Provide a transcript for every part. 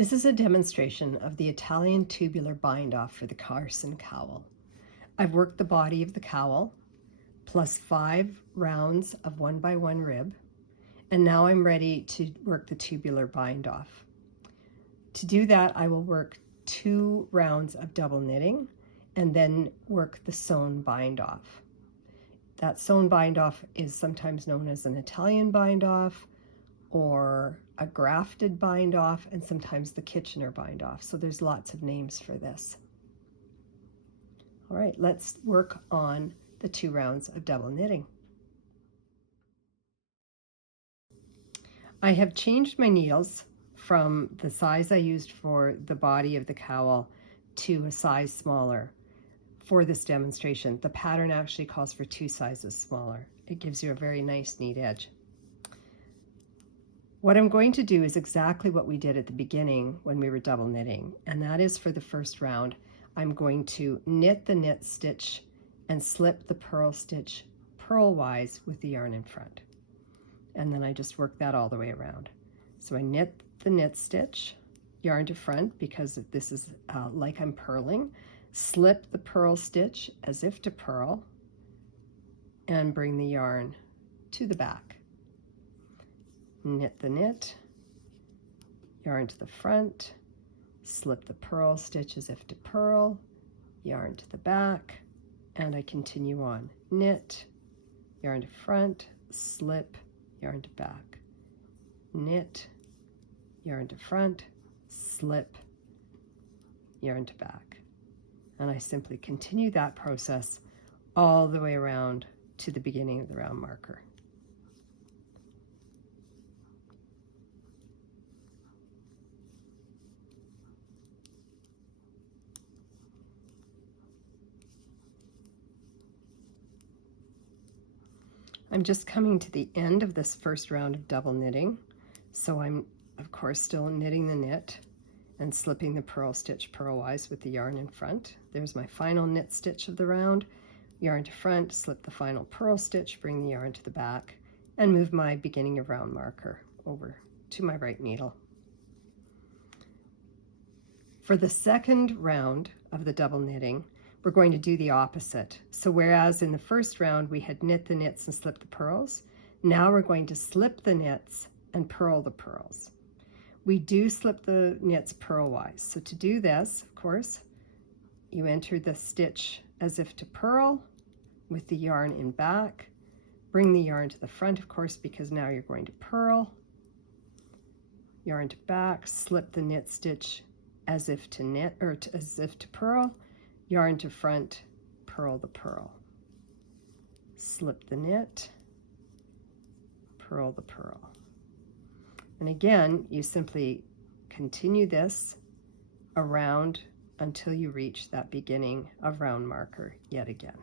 This is a demonstration of the Italian Tubular Bind-off for the Carsyn Cowl. I've worked the body of the cowl, plus 5 rounds of 1x1 rib, and now I'm ready to work the tubular bind-off. To do that, I will work 2 rounds of double knitting and then work the sewn bind-off. That sewn bind-off is sometimes known as an Italian bind-off or a grafted bind-off, and sometimes the Kitchener bind-off. So there's lots of names for this. All right, let's work on the 2 rounds of double knitting. I have changed my needles from the size I used for the body of the cowl to a size smaller for this demonstration. The pattern actually calls for 2 sizes smaller. It gives you a very nice, neat edge. What I'm going to do is exactly what we did at the beginning when we were double knitting, and that is for the first round, I'm going to knit the knit stitch and slip the purl stitch purlwise with the yarn in front. And then I just work that all the way around. So I knit the knit stitch, yarn to front because this is like I'm purling, slip the purl stitch as if to purl, and bring the yarn to the back. Knit the knit, yarn to the front, slip the purl stitch as if to purl, yarn to the back, and I continue on. Knit, yarn to front, slip, yarn to back. Knit, yarn to front, slip, yarn to back. And I simply continue that process all the way around to the beginning of the round marker. I'm just coming to the end of this first round of double knitting, so I'm of course still knitting the knit and slipping the purl stitch purlwise with the yarn in front. There's my final knit stitch of the round. Yarn to front, slip the final purl stitch, bring the yarn to the back, and move my beginning of round marker over to my right needle. For the second round of the double knitting, we're going to do the opposite. So whereas in the first round we had knit the knits and slip the purls, now we're going to slip the knits and purl the purls. We do slip the knits purlwise. So to do this, of course, you enter the stitch as if to purl with the yarn in back, bring the yarn to the front, of course, because now you're going to purl, yarn to back, slip the knit stitch as if to knit, or as if to purl, yarn to front, purl the purl, slip the knit, purl the purl. And again, you simply continue this around until you reach that beginning of round marker yet again.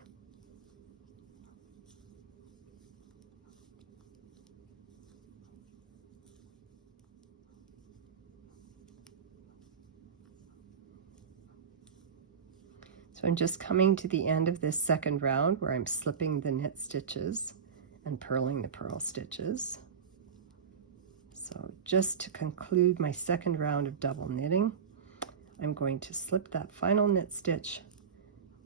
So I'm just coming to the end of this second round where I'm slipping the knit stitches and purling the purl stitches. So just to conclude my second round of double knitting, I'm going to slip that final knit stitch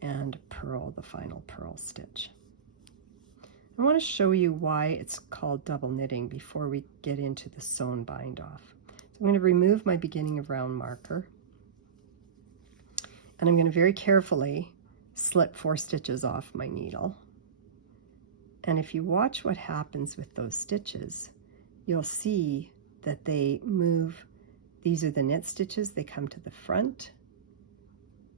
and purl the final purl stitch. I want to show you why it's called double knitting before we get into the sewn bind-off. So I'm going to remove my beginning of round marker, and I'm going to very carefully slip 4 stitches off my needle. And if you watch what happens with those stitches, you'll see that they move. These are the knit stitches, they come to the front.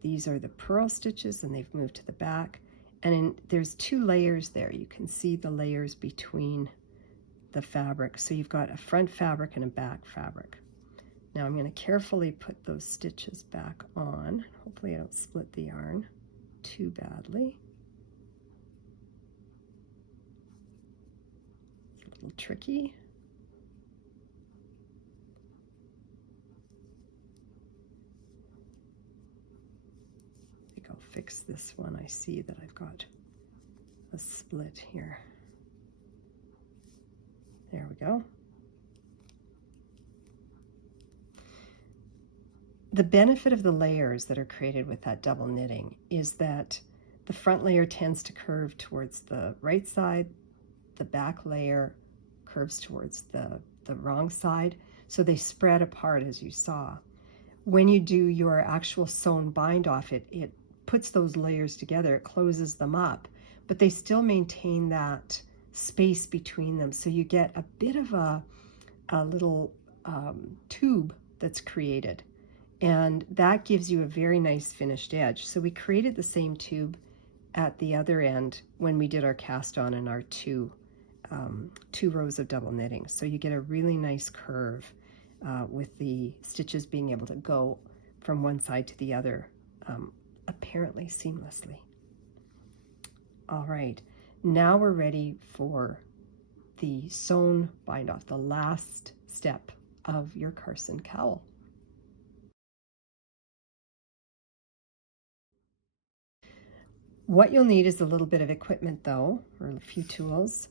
These are the purl stitches, and they've moved to the back. And there's 2 layers there. You can see the layers between the fabric. So you've got a front fabric and a back fabric. Now I'm going to carefully put those stitches back on. Hopefully I don't split the yarn too badly. It's a little tricky. I think I'll fix this one. I see that I've got a split here. There we go. The benefit of the layers that are created with that double knitting is that the front layer tends to curve towards the right side, the back layer curves towards the wrong side, so they spread apart as you saw. When you do your actual sewn bind off, it puts those layers together, it closes them up, but they still maintain that space between them, so you get a bit of a little tube that's created, and that gives you a very nice finished edge. So we created the same tube at the other end when we did our cast on and our two rows of double knitting. So you get a really nice curve with the stitches being able to go from one side to the other apparently seamlessly. All right, now we're ready for the sewn bind off, the last step of your Carsyn cowl. What you'll need is a little bit of equipment though, or a few tools.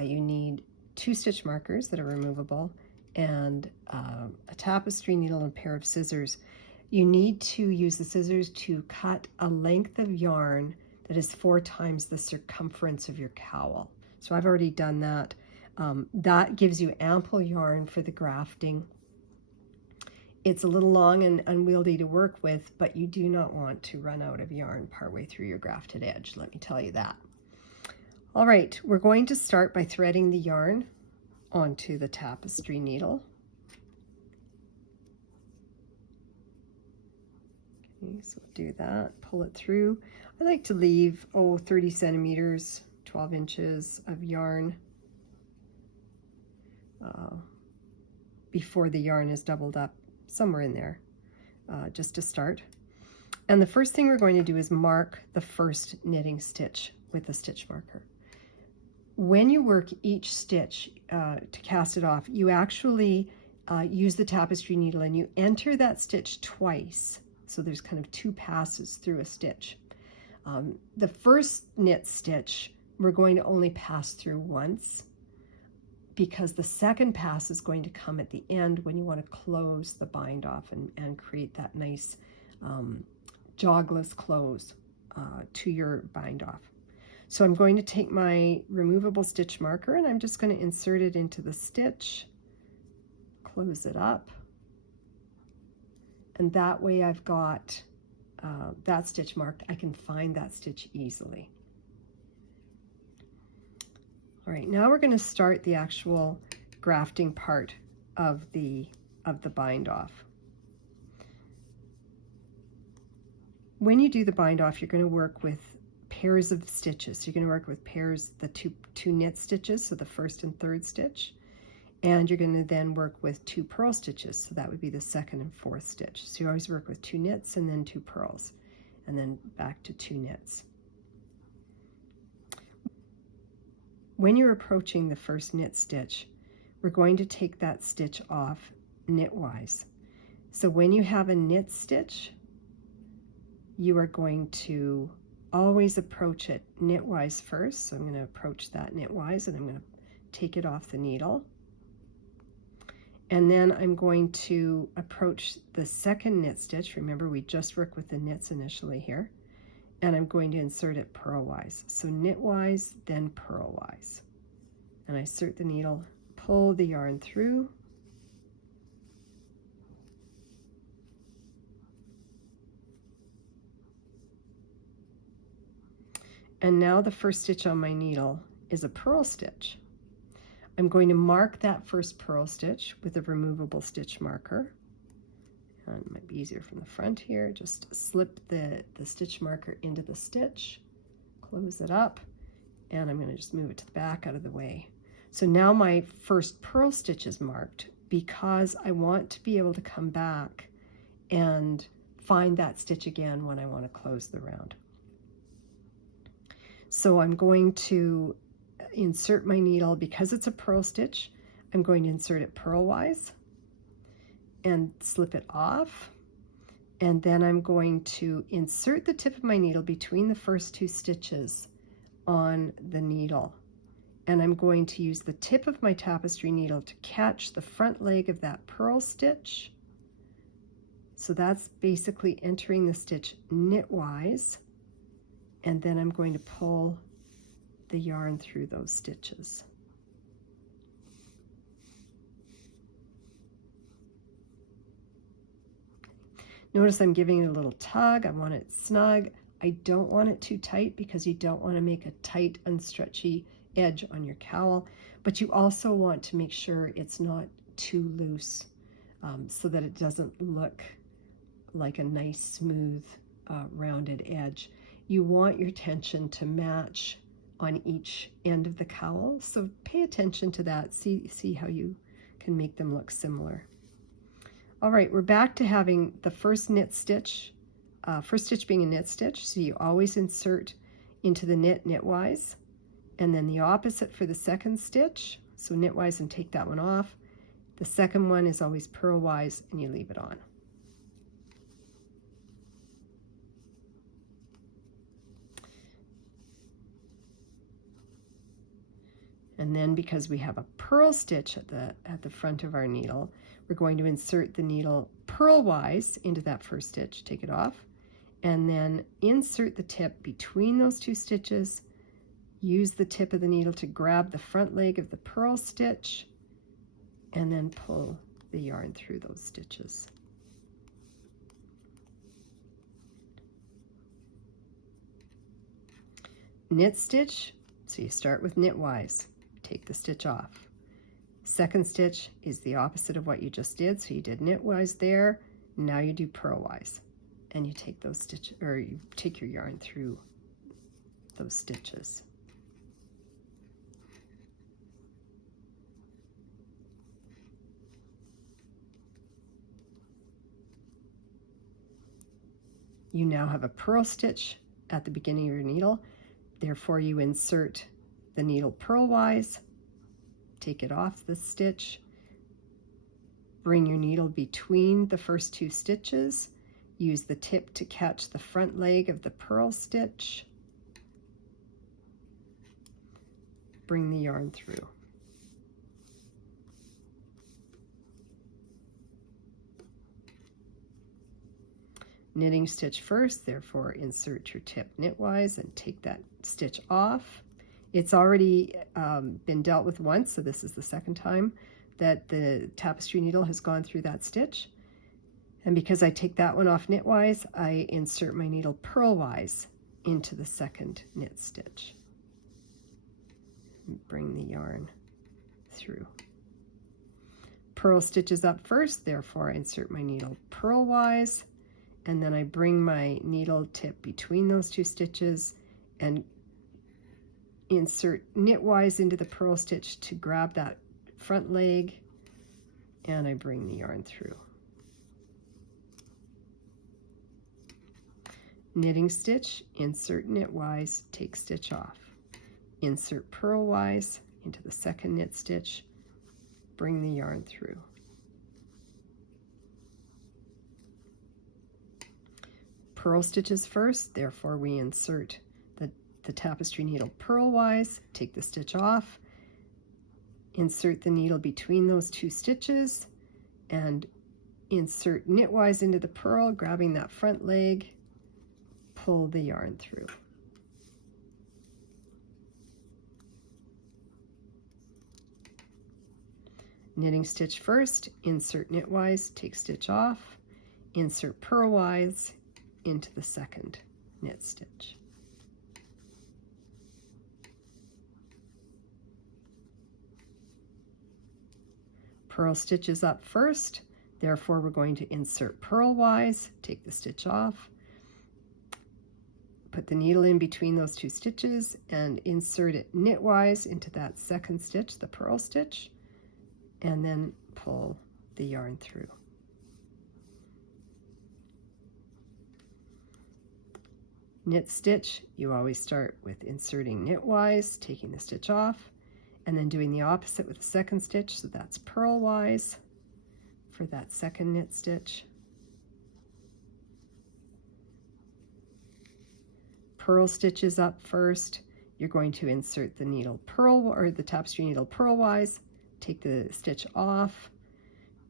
You need 2 stitch markers that are removable and a tapestry needle and a pair of scissors. You need to use the scissors to cut a length of yarn that is 4 times the circumference of your cowl. So I've already done that. That gives you ample yarn for the grafting. It's a little long and unwieldy to work with, but you do not want to run out of yarn partway through your grafted edge, let me tell you that. All right, we're going to start by threading the yarn onto the tapestry needle. Okay, so do that, pull it through. I like to leave, 30 centimeters, 12 inches of yarn before the yarn is doubled up, somewhere in there, just to start. And the first thing we're going to do is mark the first knitting stitch with a stitch marker. When you work each stitch to cast it off, you actually use the tapestry needle and you enter that stitch twice. So there's kind of 2 passes through a stitch. The first knit stitch, we're going to only pass through once, because the second pass is going to come at the end when you want to close the bind off and create that nice jogless close to your bind off. So I'm going to take my removable stitch marker and I'm just going to insert it into the stitch, close it up, and that way I've got that stitch marked. I can find that stitch easily. All right, now we're going to start the actual grafting part of the bind off. When you do the bind off, you're going to work with pairs of stitches. You're going to work with pairs, the two knit stitches, so the first and third stitch, and you're going to then work with 2 purl stitches, so that would be the second and fourth stitch. So you always work with 2 knits and then 2 purls, and then back to 2 knits. When you're approaching the first knit stitch, we're going to take that stitch off knitwise. So when you have a knit stitch, you are going to always approach it knitwise first. So I'm going to approach that knitwise and I'm going to take it off the needle. And then I'm going to approach the second knit stitch. Remember, we just worked with the knits initially here. And I'm going to insert it purlwise. So knitwise, then purlwise. And I insert the needle, pull the yarn through, and now the first stitch on my needle is a purl stitch. I'm going to mark that first purl stitch with a removable stitch marker. And it might be easier from the front here. Just slip the stitch marker into the stitch, close it up, and I'm going to just move it to the back out of the way. So now my first purl stitch is marked because I want to be able to come back and find that stitch again when I want to close the round. So I'm going to insert my needle, because it's a purl stitch, I'm going to insert it purlwise and slip it off, and then I'm going to insert the tip of my needle between the first 2 stitches on the needle, and I'm going to use the tip of my tapestry needle to catch the front leg of that purl stitch, So that's basically entering the stitch knitwise, and then I'm going to pull the yarn through those stitches. Notice I'm giving it a little tug. I want it snug. I don't want it too tight because you don't want to make a tight, unstretchy edge on your cowl, but you also want to make sure it's not too loose so that it doesn't look like a nice, smooth, rounded edge. You want your tension to match on each end of the cowl, so pay attention to that. See how you can make them look similar. All right, we're back to having the first knit stitch, first stitch being a knit stitch, so you always insert into the knitwise, and then the opposite for the second stitch, so knitwise and take that one off. The second one is always purlwise and you leave it on. And then because we have a purl stitch at the front of our needle, we're going to insert the needle purlwise into that first stitch, take it off, and then insert the tip between those two stitches, use the tip of the needle to grab the front leg of the purl stitch, and then pull the yarn through those stitches. Knit stitch, so you start with knitwise. Take the stitch off. Second stitch is the opposite of what you just did. So you did knitwise there. Now you do purlwise, and you take those stitches, or you take your yarn through those stitches. You now have a purl stitch at the beginning of your needle. Therefore, you insert the needle purlwise, take it off the stitch, bring your needle between the first two stitches, use the tip to catch the front leg of the purl stitch, bring the yarn through. Knitting stitch first, therefore insert your tip knitwise and take that stitch off. It's already been dealt with once, so this is the second time that the tapestry needle has gone through that stitch. And because I take that one off knitwise, I insert my needle purlwise into the second knit stitch. And bring the yarn through. Purl stitches up first, therefore I insert my needle purlwise, and then I bring my needle tip between those two stitches and insert knitwise into the purl stitch to grab that front leg, and I bring the yarn through. Knitting stitch, insert knitwise, take stitch off. Insert purlwise into the second knit stitch, bring the yarn through. Purl stitches first, therefore we insert the tapestry needle purlwise, take the stitch off, insert the needle between those two stitches, and insert knitwise into the purl, grabbing that front leg, pull the yarn through. Knitting stitch first, insert knitwise, take stitch off, insert purlwise into the second knit stitch. Purl stitches up first, therefore we're going to insert purlwise, take the stitch off, put the needle in between those two stitches and insert it knitwise into that second stitch, the purl stitch, and then pull the yarn through. Knit stitch, you always start with inserting knitwise, taking the stitch off, and then doing the opposite with the second stitch, so that's purlwise for that second knit stitch. Purl stitches up first, you're going to insert the needle purl, or the tapestry needle purlwise, take the stitch off,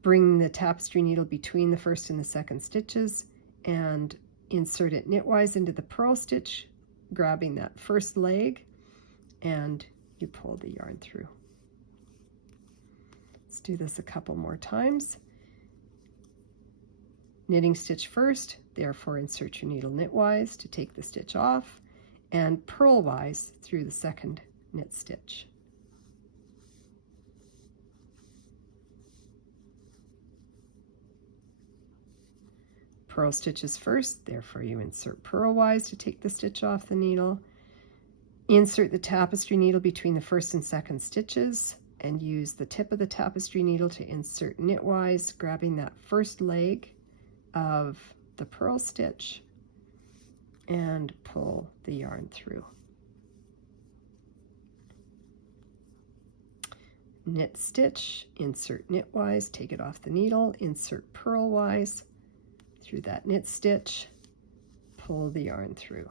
bring the tapestry needle between the first and the second stitches and insert it knitwise into the purl stitch, grabbing that first leg, and you pull the yarn through. Let's do this a couple more times. Knitting stitch first, therefore insert your needle knitwise to take the stitch off, and purlwise through the second knit stitch. Purl stitches first, therefore you insert purlwise to take the stitch off the needle. Insert the tapestry needle between the first and second stitches and use the tip of the tapestry needle to insert knitwise, grabbing that first leg of the purl stitch and pull the yarn through. Knit stitch, insert knitwise, take it off the needle, insert purlwise through that knit stitch, pull the yarn through.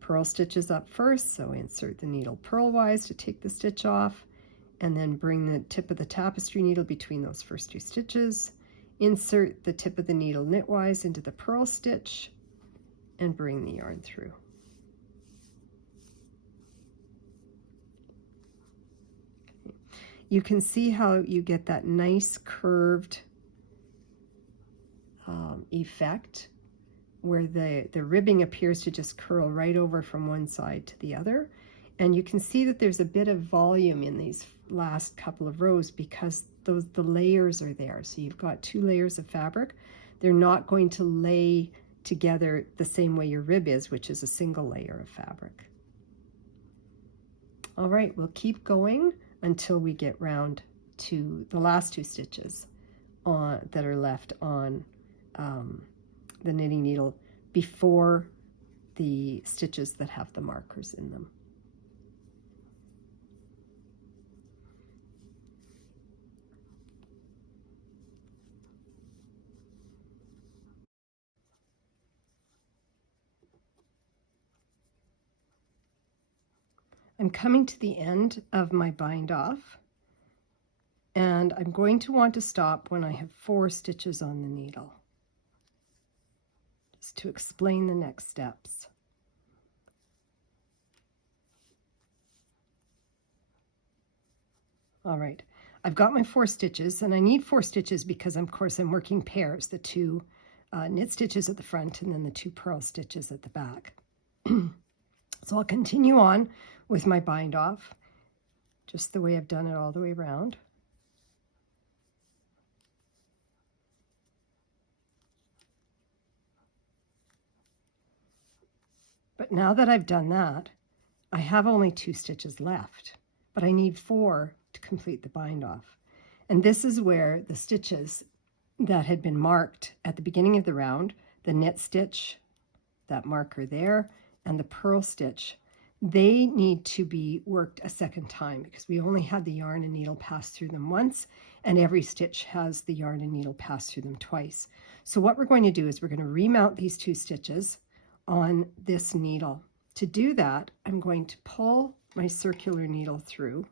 Purl stitches up first, so insert the needle purlwise to take the stitch off, and then bring the tip of the tapestry needle between those first two stitches, insert the tip of the needle knitwise into the purl stitch, and bring the yarn through. You can see how you get that nice curved effect where the ribbing appears to just curl right over from one side to the other. And you can see that there's a bit of volume in these last couple of rows because the layers are there. So you've got 2 layers of fabric. They're not going to lay together the same way your rib is, which is a single layer of fabric. All right, we'll keep going until we get round to the last 2 stitches that are left on the knitting needle before the stitches that have the markers in them. I'm coming to the end of my bind off, and I'm going to want to stop when I have 4 stitches on the needle, just to explain the next steps. All right, I've got my 4 stitches, and I need 4 stitches because of course I'm working pairs, the 2 knit stitches at the front and then the 2 purl stitches at the back. So I'll continue on with my bind off, just the way I've done it all the way around. But now that I've done that, I have only 2 stitches left, but I need 4 to complete the bind off. And this is where the stitches that had been marked at the beginning of the round, the knit stitch, that marker there, and the purl stitch, they need to be worked a second time because we only had the yarn and needle pass through them once, and every stitch has the yarn and needle pass through them twice. So what we're going to do is we're going to remount these 2 stitches on this needle. To do that, I'm going to pull my circular needle through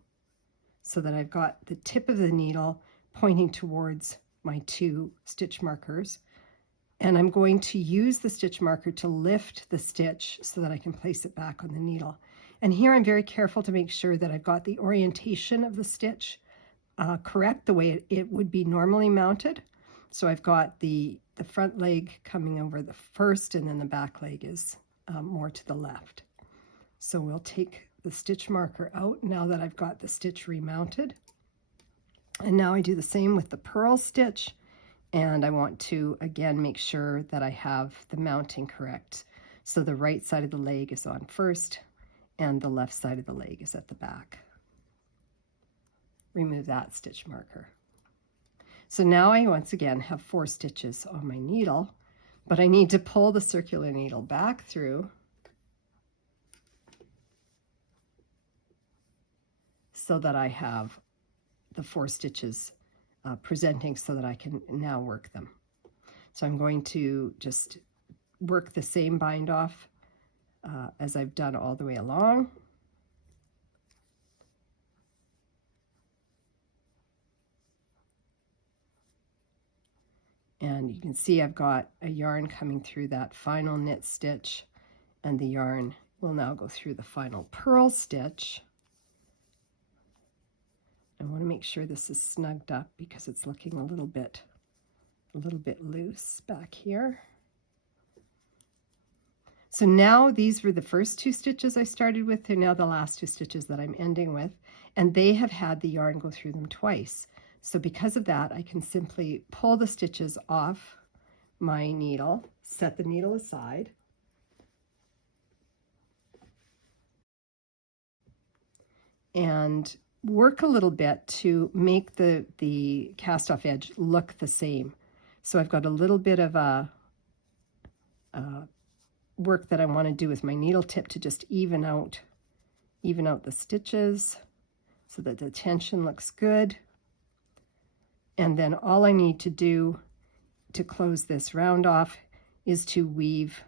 so that I've got the tip of the needle pointing towards my 2 stitch markers. And I'm going to use the stitch marker to lift the stitch so that I can place it back on the needle. And here I'm very careful to make sure that I've got the orientation of the stitch correct, the way it would be normally mounted. So I've got the front leg coming over the first, and then the back leg is more to the left. So we'll take the stitch marker out now that I've got the stitch remounted. And now I do the same with the purl stitch. And I want to, again, make sure that I have the mounting correct. So the right side of the leg is on first, and the left side of the leg is at the back. Remove that stitch marker. So now I once again have 4 stitches on my needle, but I need to pull the circular needle back through so that I have the 4 stitches presenting so that I can now work them. So I'm going to just work the same bind off as I've done all the way along. And you can see I've got a yarn coming through that final knit stitch, and the yarn will now go through the final purl stitch. I want to make sure this is snugged up because it's looking a little bit loose back here. So now these were the first 2 stitches I started with. They're now the last 2 stitches that I'm ending with, and they have had the yarn go through them twice. So because of that, I can simply pull the stitches off my needle, set the needle aside, and work a little bit to make the cast-off edge look the same. So I've got a little bit of a work that I want to do with my needle tip to just even out the stitches so that the tension looks good. And then all I need to do to close this round off is to weave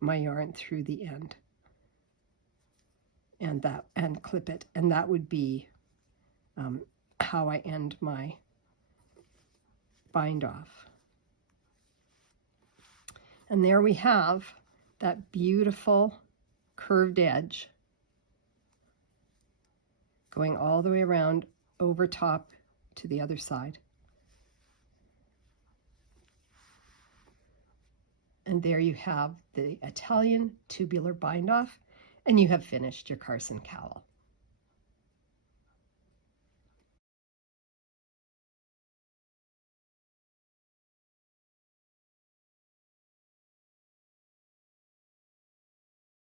my yarn through the end and clip it, and that would be how I end my bind off. And there we have that beautiful curved edge going all the way around over top to the other side. And there you have the Italian Tubular Bind-off, and you have finished your Carsyn Cowl.